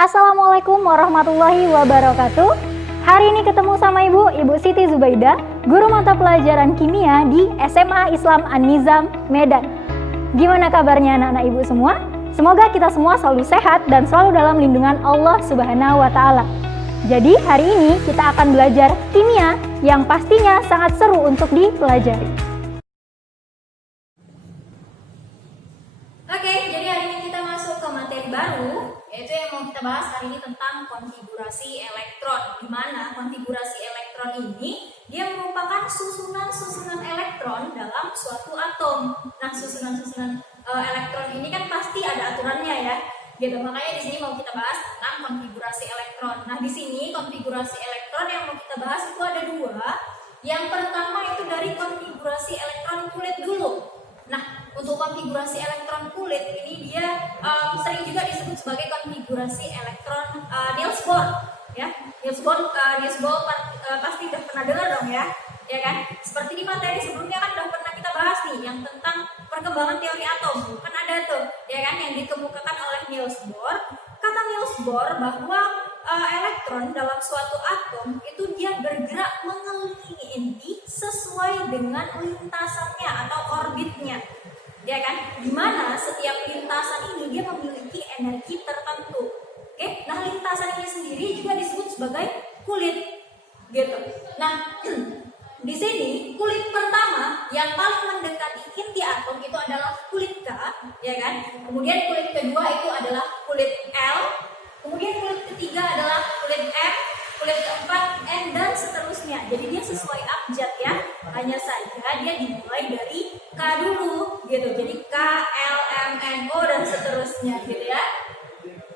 Assalamualaikum warahmatullahi wabarakatuh. Hari ini ketemu sama Ibu Siti Zubaida, guru mata pelajaran kimia di SMA Islam An-Nizam, Medan. Gimana kabarnya anak-anak Ibu semua? Semoga kita semua selalu sehat dan selalu dalam lindungan Allah Subhanahu wa Ta'ala. Jadi hari ini kita akan belajar kimia yang pastinya sangat seru untuk dipelajari. Oke, jadi hari ini kita masuk ke materi baru, yaitu yang mau kita bahas hari ini tentang konfigurasi elektron. Di mana konfigurasi elektron ini dia merupakan susunan-susunan elektron dalam suatu atom. Nah, susunan-susunan elektron ini kan pasti ada aturannya ya. Gitu. Makanya di sini mau kita bahas tentang konfigurasi elektron. Nah, di sini konfigurasi elektron yang mau kita bahas itu ada dua. Yang pertama itu dari konfigurasi elektron kulit dulu. Nah, untuk konfigurasi elektron kulit ini dia sering juga disebut sebagai konfigurasi elektron Niels Bohr, ya. Niels Bohr pasti udah pernah dengar dong ya kan? Seperti di materi sebelumnya kan udah pernah kita bahas nih yang tentang perkembangan teori atom, kan ada tuh, ya kan, yang dikemukakan oleh Niels Bohr. Kata Niels Bohr bahwa elektron dalam suatu atom itu dia bergerak mengelilingi inti sesuai dengan lintasannya atau orbitnya, ya kan? Dimana setiap lintasan ini dia memiliki energi tertentu. Oke, nah lintasan ini sendiri juga disebut sebagai kulit, gitu. Nah, di sini kulit pertama yang paling mendekati inti atom itu adalah kulit K, ya kan? Kemudian kulit kedua itu adalah kulit L. Kemudian kulit ketiga adalah kulit M, kulit keempat N, dan seterusnya. Jadi dia sesuai abjad ya. Hanya saja dia dimulai dari K dulu gitu. Jadi K, L, M, N, O, dan seterusnya gitu ya.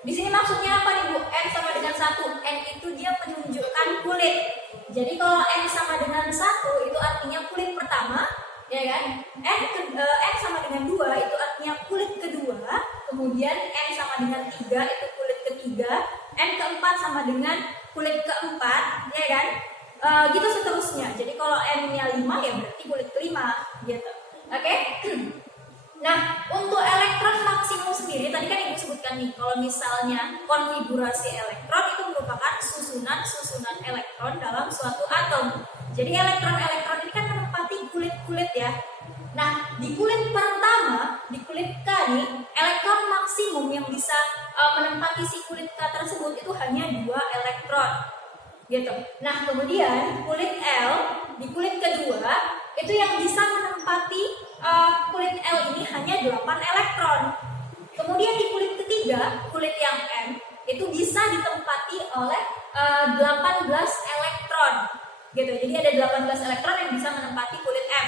Di sini maksudnya apa nih Bu? N sama dengan 1. N itu dia menunjukkan kulit. Jadi kalau N sama dengan 1 itu artinya kulit pertama, ya kan? N sama dengan 2 itu artinya kulit kedua. Kemudian N sama dengan 3 itu kulit ketiga. N keempat sama dengan kulit keempat, ya kan? Gitu seterusnya. Jadi kalau N-nya 5 ya berarti kulit kelima, gitu. Oke? Nah, untuk elektron maksimum sendiri tadi kan Ibu sebutkan nih, kalau misalnya konfigurasi elektron itu merupakan susunan-susunan elektron dalam suatu atom. Jadi elektron-elektron ini kan menempati kulit-kulit ya. Nah, di kulit pertama, di kulit K nih, elektron maksimum yang bisa menempati si kulit K tersebut itu hanya 2 elektron. Gitu. Nah, kemudian kulit L, di kulit kedua, itu yang bisa menempati kulit L ini hanya 8 elektron. Kemudian di kulit ketiga, kulit yang M, itu bisa ditempati oleh 18 elektron. Gitu. Jadi ada 18 elektron yang bisa menempati kulit M.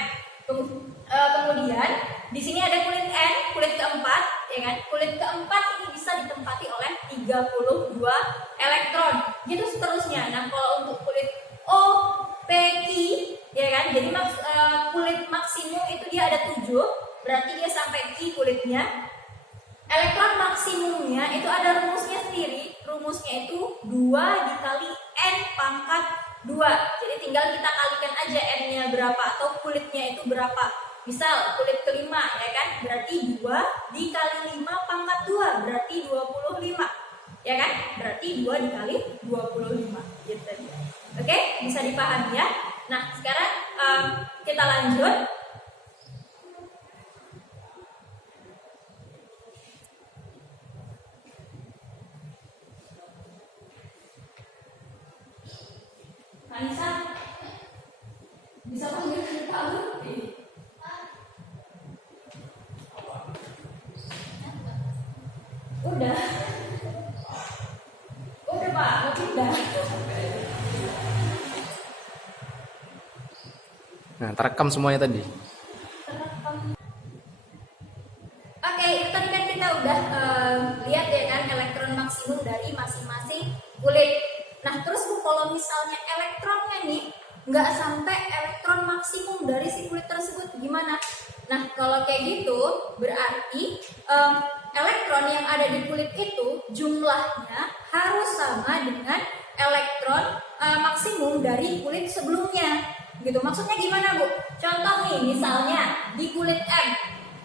Kemudian di sini ada kulit N, kulit keempat, ya kan? Kulit keempat ini bisa ditempati oleh 32 elektron. Gitu seterusnya. Nah, kalau untuk kulit O, P, Q, ya kan? Jadi kulit maksimum itu dia ada 7, berarti dia sampai Q kulitnya. Elektron maksimumnya itu ada rumusnya sendiri. Rumusnya itu 2 dikali N pangkat 2. Jadi tinggal kita kalikan aja N-nya berapa atau kulitnya itu berapa. Misal kulit kelima, ya kan? Berarti 2 dikali 5 pangkat 2 berarti 25. Ya kan? Berarti 2 dikali 25 gitu. Oke, bisa dipahami ya? Nah, sekarang kita lanjut. Anissa, bisa panggil kita Lutfi? Udah Pak, mau pindah. Nah, terekam semuanya tadi. Oke, itu tadi kan kita udah lihat ya kan elektron maksimum dari masing-masing kulit. Nah, terus Bu, kalau misalnya elektronnya nih nggak sampai elektron maksimum dari si kulit tersebut gimana? Nah, kalau kayak gitu berarti elektron yang ada di kulit itu jumlahnya harus sama dengan elektron maksimum dari kulit sebelumnya. Gitu. Maksudnya gimana, Bu? Contoh nih, misalnya di kulit M.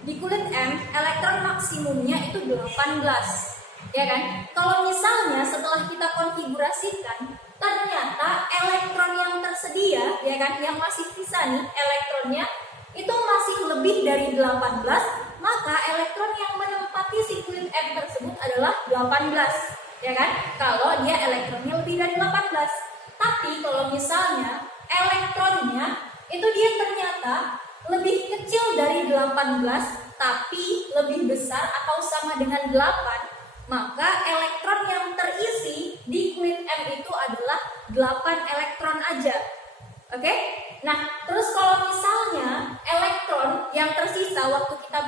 Di kulit M elektron maksimumnya itu 18. Ya kan? Kalau misalnya mengkonfigurasikan, ternyata elektron yang tersedia, ya kan, yang masih sisa nih elektronnya itu masih lebih dari 18, maka elektron yang menempati si kulit M tersebut adalah 18, ya kan? Kalau dia elektronnya lebih dari 18. Tapi kalau misalnya elektronnya itu dia ternyata lebih kecil dari 18 tapi lebih besar atau sama dengan 8, maka elektron yang terisi di kulit M itu adalah 8 elektron aja. Oke? Nah, terus kalau misalnya elektron yang tersisa waktu kita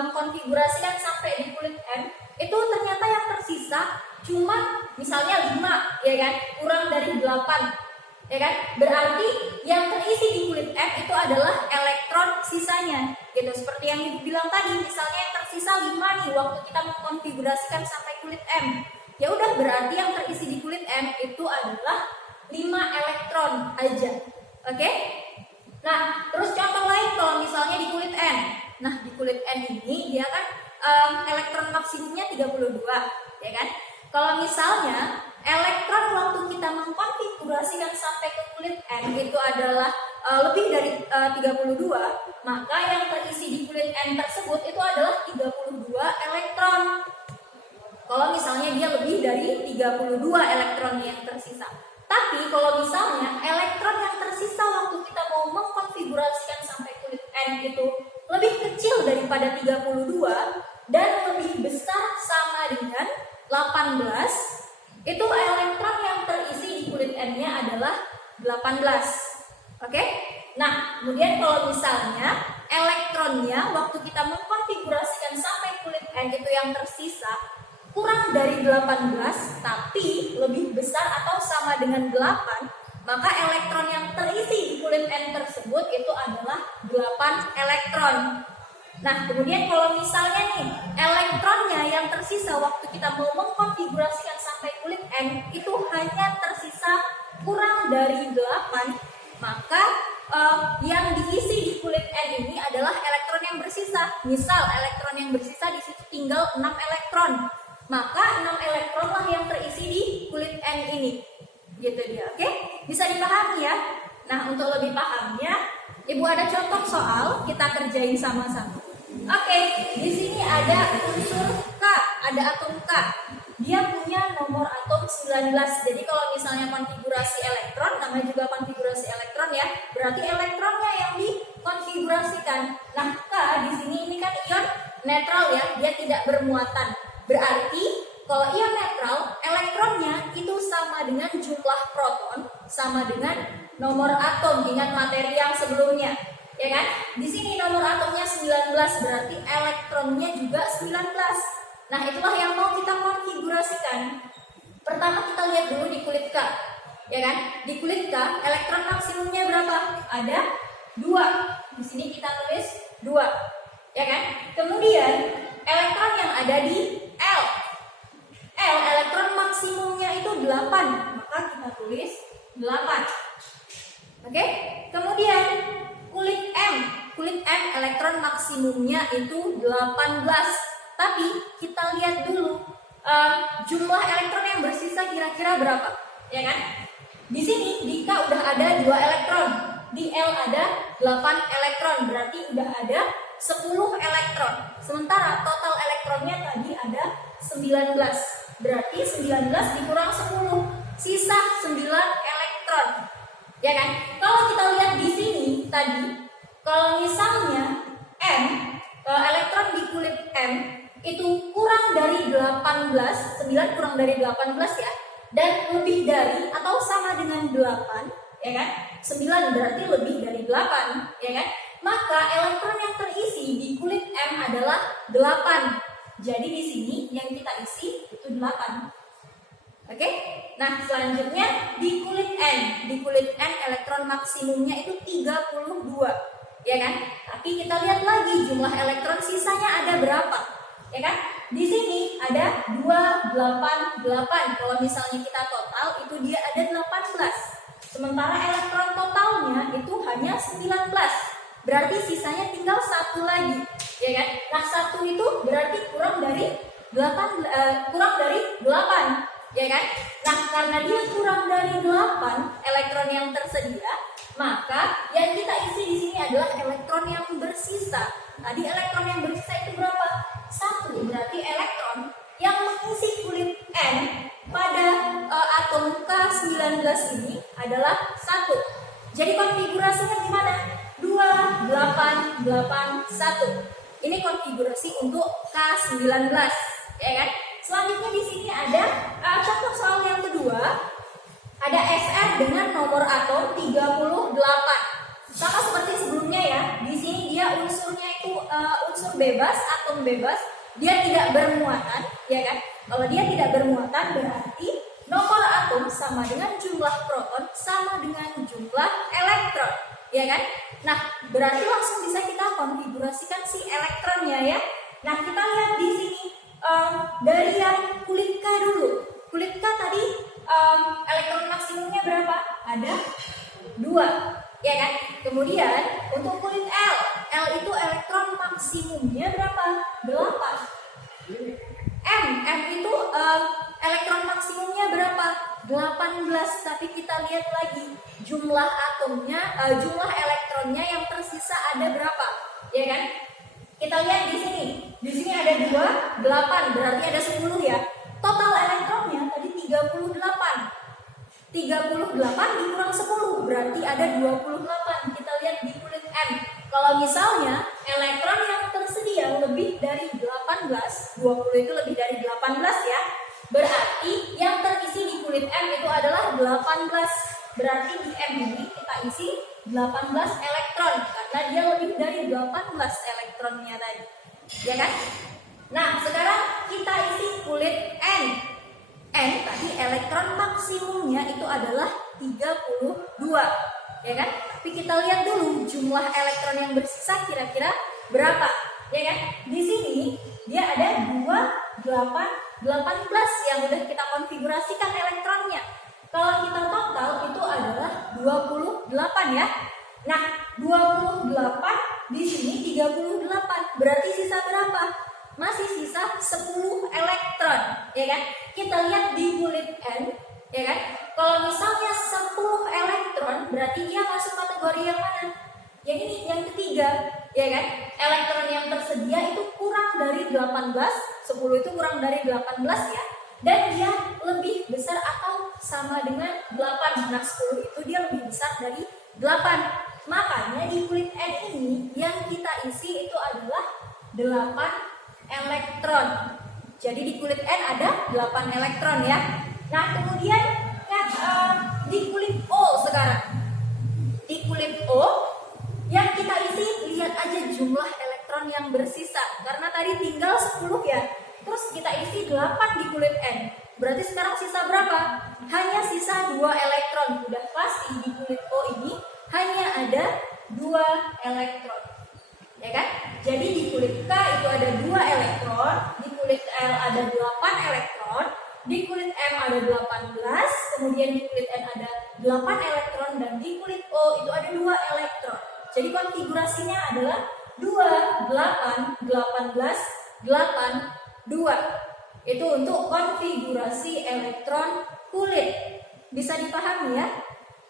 mengkonfigurasikan sampai di kulit M itu ternyata yang tersisa cuma misalnya 5, ya kan? Kurang dari 8, ya kan? Berarti yang terisi di kulit M itu adalah elektron sisanya. Gitu, seperti yang Ibu bilang tadi, misalnya yang tersisa 5 nih waktu kita mengkonfigurasikan sampai kulit M. Ya udah, berarti yang terisi di kulit M itu adalah 5 elektron aja. Oke? Nah, terus contoh lain kalau misalnya di kulit N. Nah, di kulit N ini dia kan elektron maksimumnya 32, ya kan? Kalau misalnya elektron waktu kita mengkonfigurasikan sampai ke kulit N itu adalah lebih dari 32, maka yang terisi di kulit N tersebut itu adalah 32 elektron. Kalau misalnya dia lebih dari 32 elektron yang tersisa. Tapi kalau misalnya elektron yang tersisa waktu kita mau mengkonfigurasikan sampai kulit N itu lebih kecil daripada 32 dan lebih besar sama dengan 18, itu elektron yang terisi di kulit N-nya adalah 18. Oke? Nah, kemudian kalau misalnya elektronnya waktu kita mengkonfigurasikan sampai kulit N itu yang tersisa kurang dari 18 tapi lebih besar atau sama dengan 8, maka elektron yang terisi di kulit N tersebut itu adalah 8 elektron. Nah, kemudian kalau misalnya nih elektronnya yang tersisa waktu kita mau mengkonfigurasikan sampai kulit N itu hanya tersisa kurang dari 8, maka yang diisi di kulit N ini adalah elektron yang bersisa. Misal elektron yang bersisa di situ tinggal 6 elektron. Maka 6 elektron lah yang terisi di kulit N ini. Gitu dia, oke? Bisa dipahami ya? Nah, untuk lebih pahamnya, Ibu ada contoh soal, kita kerjain sama-sama. Oke, di sini ada unsur K, ada atom K. Dia punya nomor atom 19. Jadi kalau misalnya konfigurasi elektron, namanya juga konfigurasi elektron ya, berarti elektronnya yang dikonfigurasikan. Nah, K di sini ini kan ion netral ya, dia tidak bermuatan. Berarti kalau ion netral, elektronnya itu sama dengan jumlah proton sama dengan nomor atom. Ingat materi yang sebelumnya, ya kan? Di sini nomor atomnya 19, berarti elektronnya juga 19. Nah, itulah yang mau kita konfigurasikan. Pertama kita lihat dulu di kulit K, ya kan? Di kulit K, elektron maksimumnya berapa? Ada 2. Di sini kita tulis 2, ya kan? Kemudian elektron yang ada di L, elektron maksimumnya itu 8, maka kita tulis 8. Oke? Kemudian kulit M elektron maksimumnya itu 18. Tapi kita lihat dulu jumlah elektron yang bersisa kira-kira berapa, ya kan? Di sini di K udah ada 2 elektron, di L ada 8 elektron, berarti udah ada 10 elektron. Sementara total elektronnya tadi ada 19. Berarti 19 dikurang 10, sisa 9 elektron. Ya kan? Kalau kita lihat di sini tadi, kalau misalnya elektron di kulit M itu kurang dari 18, 9 kurang dari 18 ya, dan lebih dari atau sama dengan 8, ya kan? 9 berarti lebih dari 8, ya kan? Maka elektron yang terisi di kulit M adalah 8. Jadi di sini yang kita isi itu 8. Oke? Nah, selanjutnya di kulit N. Di kulit N elektron maksimumnya itu 32, ya kan? Tapi kita lihat lagi jumlah elektron sisanya ada berapa? Ya kan? Di sini ada 288. Kalau misalnya kita total itu dia ada 18. Sementara elektron totalnya itu hanya 19. Berarti sisanya tinggal 1 lagi, ya kan? Nah, 1 itu berarti kurang dari 8, ya kan? Nah, karena dia kurang dari 8 elektron yang tersedia, maka yang kita isi di sini adalah elektron yang bersisa. Tadi elektron yang bersisa itu berapa? 1. Berarti elektron yang mengisi kulit N pada atom K19 ini adalah 1. Jadi konfigurasinya gimana? 2, 8, 8, 1. Ini konfigurasi untuk K19, ya kan? Selanjutnya di sini ada contoh soal yang kedua. Ada Sr dengan nomor atom 38. Sama seperti sebelumnya ya. Di sini dia unsurnya itu unsur bebas, atom bebas. Dia tidak bermuatan, ya kan? Kalau dia tidak bermuatan berarti nomor atom sama dengan jumlah proton sama dengan jumlah elektron, ya kan? Nah, berarti langsung bisa kita konfigurasikan si elektronnya ya. Nah, kita lihat di sini dari yang kulit K dulu. Kulit K tadi elektron maksimumnya berapa? Ada 2, ya kan? Kemudian untuk kulit L, L itu elektron maksimumnya berapa? 8. M itu elektron maksimumnya berapa? 18. Tapi kita lihat lagi jumlah atomnya, jumlah elektronnya yang tersisa ada berapa? Ya kan? Kita lihat di sini. Di sini ada 2, 8, berarti ada 10 ya. Total elektronnya tadi 38. 38 dikurang 10 berarti ada 28. Kita lihat di kulit M. Kalau misalnya elektron yang tersedia lebih dari 18, 20 itu lebih dari 18 ya. Berarti yang terisi di kulit M itu adalah 18. Berarti di M ini kita isi 18 elektron karena dia lebih dari 18 elektronnya tadi. Ya kan? Nah, sekarang kita isi kulit N. N tadi elektron maksimumnya itu adalah 32, ya kan? Tapi kita lihat dulu jumlah elektron yang bersisa kira-kira berapa, ya kan? Di sini dia ada 2, 8, 18 yang udah kita konfigurasikan elektronnya. Kalau kita total itu adalah 28 ya. Nah, 28 di sini 38, berarti sisa berapa? Masih sisa 10 elektron, ya kan? Kita lihat di kulit N, ya kan? Kalau misalnya 10 elektron, berarti dia masuk kategori yang mana? Yang ini, yang ketiga, ya kan? Elektron yang tersedia itu kurang dari 18, 10 itu kurang dari 18 ya. Dan dia lebih besar atau sama dengan 8. Nah, 10 itu dia lebih besar dari 8. Makanya di kulit N ini yang kita isi itu adalah 8 elektron. Jadi di kulit N ada 8 elektron ya. Nah, kemudian di kulit O sekarang. Di kulit O yang kita isi, lihat aja jumlah elektron yang bersisa. Karena tadi tinggal 10 ya. Terus kita isi 8 di kulit N. Berarti sekarang sisa berapa? Hanya sisa 2 elektron. Udah pasti di kulit O ini hanya ada 2 elektron. Ya kan? Jadi di kulit K itu ada 2 elektron, di kulit L ada 8 elektron, di kulit M ada 18, kemudian di kulit N ada 8 elektron, dan di kulit O itu ada 2 elektron. Jadi konfigurasinya adalah 2, 8, 18, 8, 2. Itu untuk konfigurasi elektron kulit. Bisa dipahami ya?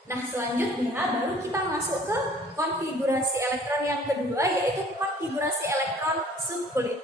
Nah, selanjutnya baru kita masuk ke konfigurasi elektron yang kedua, yaitu konfigurasi elektron subkulit.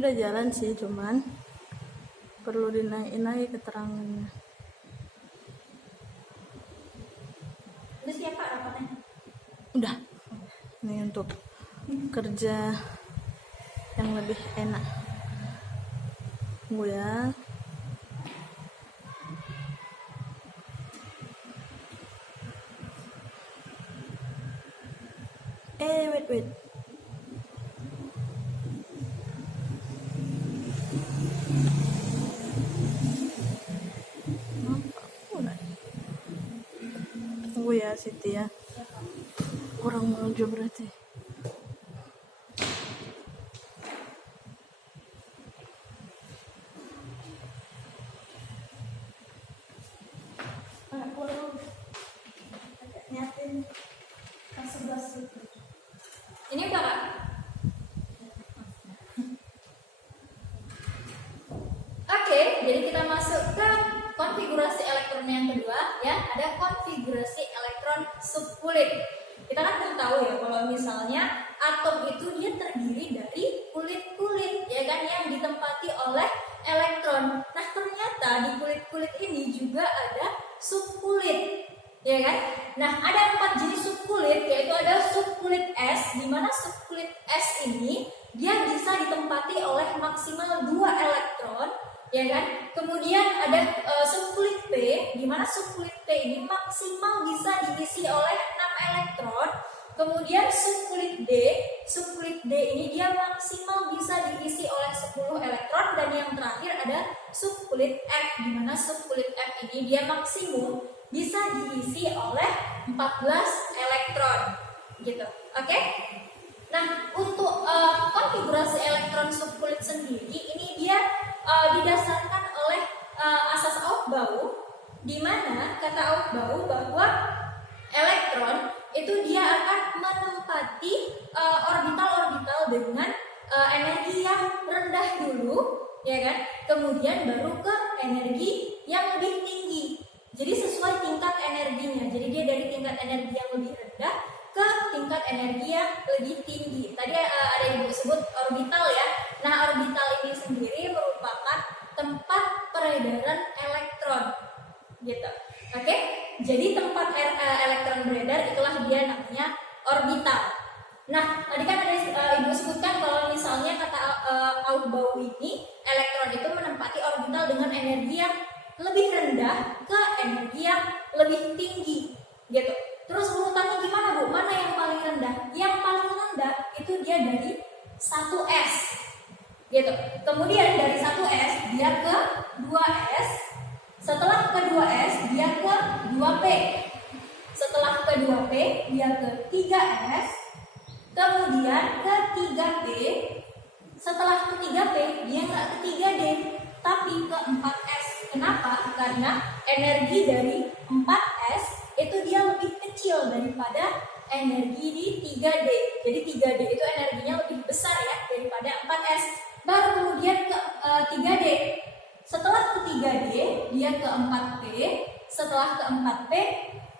udah jalan sih, cuman perlu dinaikin lagi keterangannya. Udah siap Pak rapatnya? Udah. Ini untuk kerja yang lebih enak. Tunggu ya. Wait. Tunggu ya Siti ya. Kurang maju berarti. Ini udah Kak? Oke, jadi kita masuk ke konfigurasi elektron yang kedua ya. Ada konfigurasi elektron subkulit. Kita kan udah tahu ya kalau misalnya atom itu dia terdiri dari kulit-kulit ya kan yang ditempati oleh elektron. Nah, ternyata di kulit-kulit ini juga ada subkulit. Ya kan? Nah, ada 4 jenis subkulit, yaitu ada subkulit S, di mana subkulit S ini dia bisa ditempati oleh maksimal 2 elektron, ya kan? Kemudian ada subkulit P, di mana subkulit P ini maksimal bisa diisi oleh 6 elektron. Kemudian subkulit D ini dia maksimal bisa diisi oleh 10 elektron, dan yang terakhir ada subkulit F, di mana subkulit F ini dia maksimum bisa diisi oleh 14 elektron gitu. Oke? Nah, untuk konfigurasi elektron subkulit sendiri ini dia didasarkan oleh asas Aufbau, di mana kata Aufbau bahwa elektron itu dia akan menempati orbital-orbital dengan energi yang rendah dulu, ya kan? Kemudian baru ke energi yang lebih tinggi. Jadi sesuai tingkat energinya. Jadi dia dari tingkat energi yang lebih rendah ke tingkat energi yang lebih tinggi. Tadi ada yang disebut orbital ya. Nah, orbital ini sendiri merupakan tempat peredaran elektron, gitu. Oke? Jadi tempat elektron beredar itulah dia namanya orbital. Nah, tadi kan ada Ibu sebutkan kalau misalnya kata Aufbau ini elektron itu menempati orbital dengan energi yang lebih rendah ke energi yang lebih tinggi, gitu. Terus urutannya gimana Bu? Mana yang paling rendah? Yang paling rendah itu dia dari 1s, gitu. Kemudian dari 1s dia ke 2s, setelah ke 2s dia ke 2p, setelah ke 2p dia ke 3s, kemudian ke 3p, setelah ke 3p dia nggak ke 3d tapi ke 4s. Kenapa? Karena energi dari 4S itu dia lebih kecil daripada energi di 3D. Jadi 3D itu energinya lebih besar ya daripada 4S. Baru kemudian ke 3D. Setelah ke 3D, dia ke 4P. Setelah ke 4P,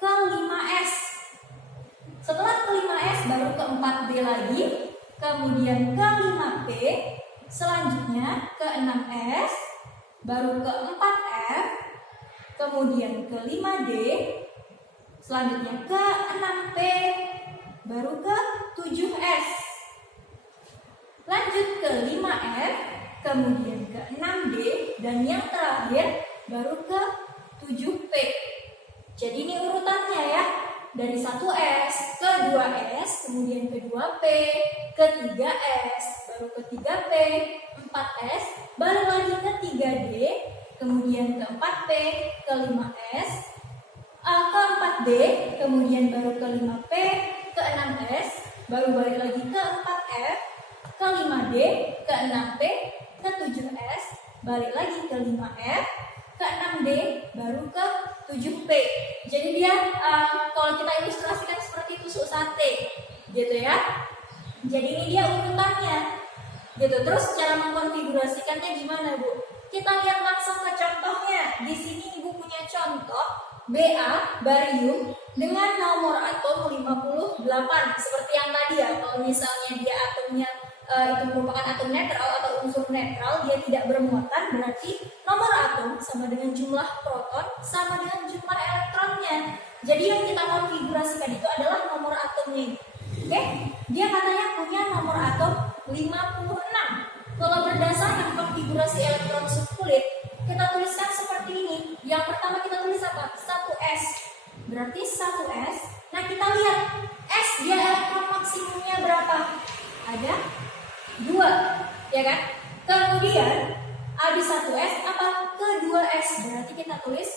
ke 5S. Setelah ke 5S, baru ke 4D lagi. Kemudian ke 5P. Selanjutnya ke 6S. Baru ke 4F, kemudian ke 5D, selanjutnya ke 6P, baru ke 7S, lanjut ke 5F, kemudian ke 6D, dan yang terakhir baru ke 7P. Jadi ini urutannya ya, dari 1S ke 2S, kemudian ke 2P, ke 3S, baru ke 3P, 4S, baru lagi ke 3D, kemudian ke 4P, ke 5S, ke 4D, kemudian baru ke 5P, ke 6S, baru balik lagi ke 4F, ke 5D, ke 6P, ke 7S, balik lagi ke 5F, ke 6D, baru ke 7P. Jadi dia kalau kita ilustrasikan seperti tusuk sate, gitu ya. Jadi ini dia urutannya, gitu. Terus cara mengkonfigurasikannya gimana Bu? Kita lihat langsung ke contohnya. Di sini Ibu punya contoh Ba, barium dengan nomor atom 58 seperti yang tadi ya. Kalau misalnya dia atomnya itu merupakan atom netral atau unsur netral, dia tidak bermuatan, berarti nomor atom sama dengan jumlah proton sama dengan jumlah elektronnya. Jadi yang kita konfigurasikan itu adalah nomor atomnya. Oke, dia katanya punya nomor atom 56. Kalau berdasarkan konfigurasi elektron subkulit, kita tuliskan seperti ini. Yang pertama kita tulis apa? 1s. Berarti 1s. Nah, kita lihat S dia elektron maksimumnya berapa? Ada 2, ya kan? Kemudian habis 1s apa? Ke 2s. Berarti kita tulis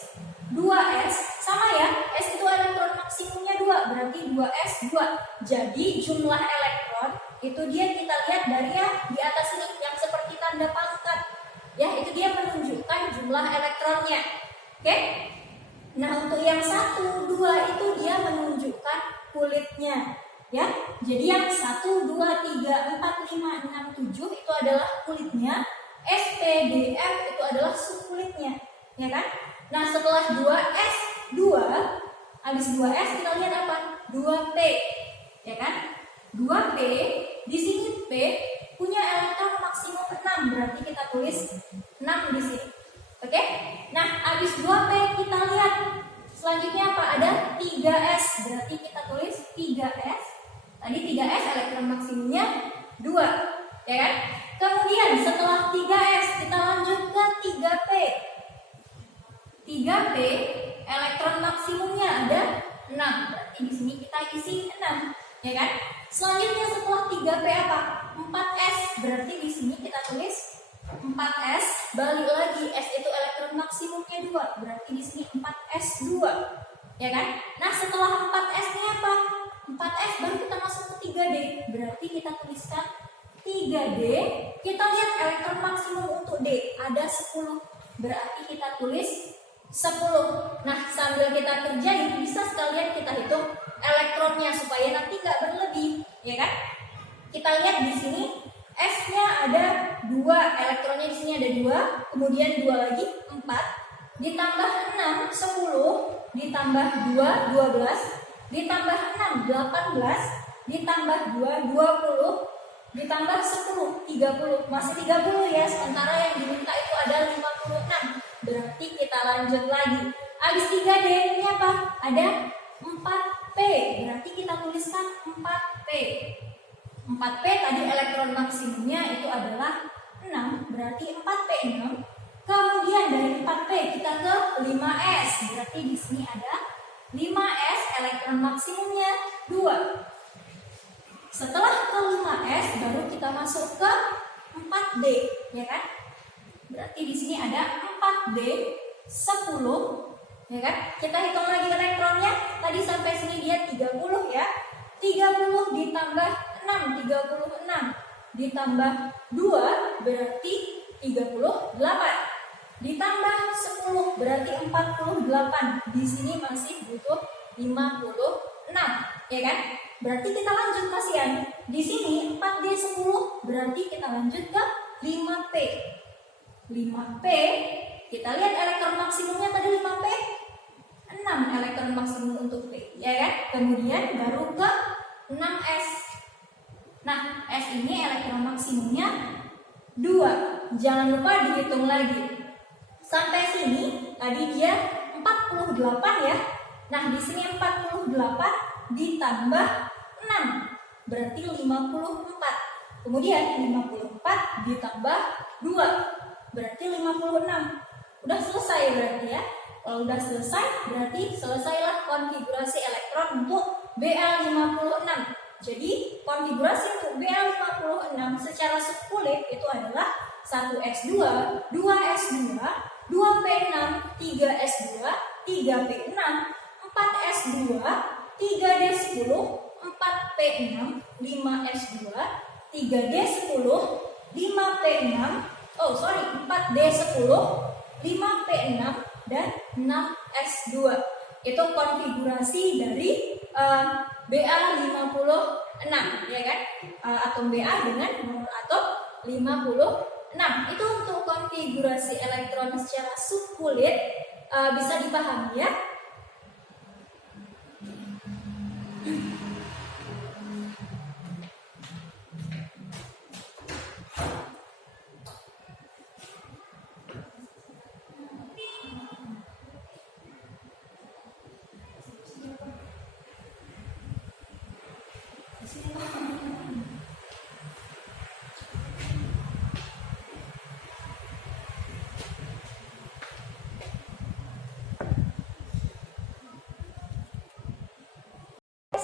2s, sama ya, S itu elektron maksimumnya 2, berarti 2s 2. Jadi jumlah elektron itu dia kita lihat dari ya di atas ini yang seperti tanda pangkat. Ya, itu dia menunjukkan jumlah elektronnya. Oke? Nah, untuk yang 1, 2 itu dia menunjukkan kulitnya. Ya, jadi yang 1, 2, 3, 4, 5, 6, 7 itu adalah kulitnya. S, P, D, F itu adalah subkulitnya. Ya kan? Nah, setelah 2S, 2, habis 2S kita lihat apa? 2P. Ya kan? 2P, di sini P punya elektron maksimum 6, berarti kita tulis 6 di sini. Oke? Nah, habis 2P kita lihat selanjutnya apa? Ada 3S, berarti kita tulis 3S. Tadi 3S elektron maksimumnya 2, ya kan? Kemudian setelah 3S kita lanjut ke 3P. 3P elektron maksimumnya ada 6, berarti di sini kita isi 6, ya kan? Selanjutnya setelah 3P apa? 4S, berarti di sini kita tulis 4S. Balik lagi, S itu elektron maksimumnya 2, berarti di sini 4S2, ya kan? Nah, setelah 4S-nya apa? 4S baru kita masuk ke 3D, berarti kita tuliskan 3D. Kita lihat elektron maksimum untuk D ada 10, berarti kita tulis 10. Nah, sambil kita kerjain bisa sekalian kita hitung elektronnya supaya nanti nggak berlebih, ya kan? Kita lihat di sini S-nya ada 2, elektronnya di sini ada 2, kemudian 2 lagi 4, ditambah 6 10, ditambah 2 12, ditambah 6 18, ditambah 2 20, ditambah 10 30, masih 30 ya, sementara yang diminta itu ada 56. Berarti kita lanjut lagi. Habis 3D ini apa? Ada 4P. Berarti kita tuliskan 4P. 4P tadi elektron maksimumnya itu adalah 6. Berarti 4P 6. Kemudian dari 4P kita ke 5S. Berarti di sini ada 5S elektron maksimumnya 2. Setelah ke 5S baru kita masuk ke 4D, ya kan? Berarti di sini ada 4D 10, ya kan? Kita hitung lagi elektronnya. Tadi sampai sini dia 30 ya. 30 ditambah 6, 36. Ditambah 2 berarti 38. Ditambah 10 berarti 48. Di sini masih butuh 56, ya kan? Berarti kita lanjut kasihan. Di sini 4D 10 berarti kita lanjut ke 5P. 5P, kita lihat elektron maksimumnya tadi 5P 6 elektron maksimum untuk P, ya kan? Kemudian baru ke 6S. Nah, S ini elektron maksimumnya 2. Jangan lupa dihitung lagi. Sampai sini tadi dia 48 ya. Nah, di sini 48 ditambah 6 berarti 54. Kemudian 54 ditambah 2 berarti 56. Udah selesai berarti ya. Kalau udah selesai berarti selesailah konfigurasi elektron untuk Ba56. Jadi konfigurasi untuk Ba56 secara subkulit itu adalah 1s2, 2s2, 2p6, 3s2, 3p6, 4s2, 3d10, 4p6, 5s2, 3d10, 5p6, 4D10, 5P6, dan 6S2. Itu konfigurasi dari Ba56, ya kan? Atom Ba dengan nomor atom 56. Itu untuk konfigurasi elektron secara subkulit, bisa dipahami ya.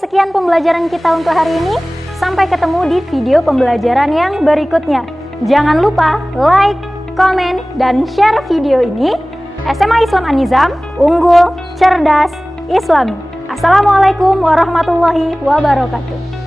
sekian pembelajaran kita untuk hari ini. Sampai ketemu di video pembelajaran yang berikutnya. Jangan lupa like, komen, dan share video ini. SMA Islam An-Nizam, unggul, cerdas, Islami. Assalamualaikum warahmatullahi wabarakatuh.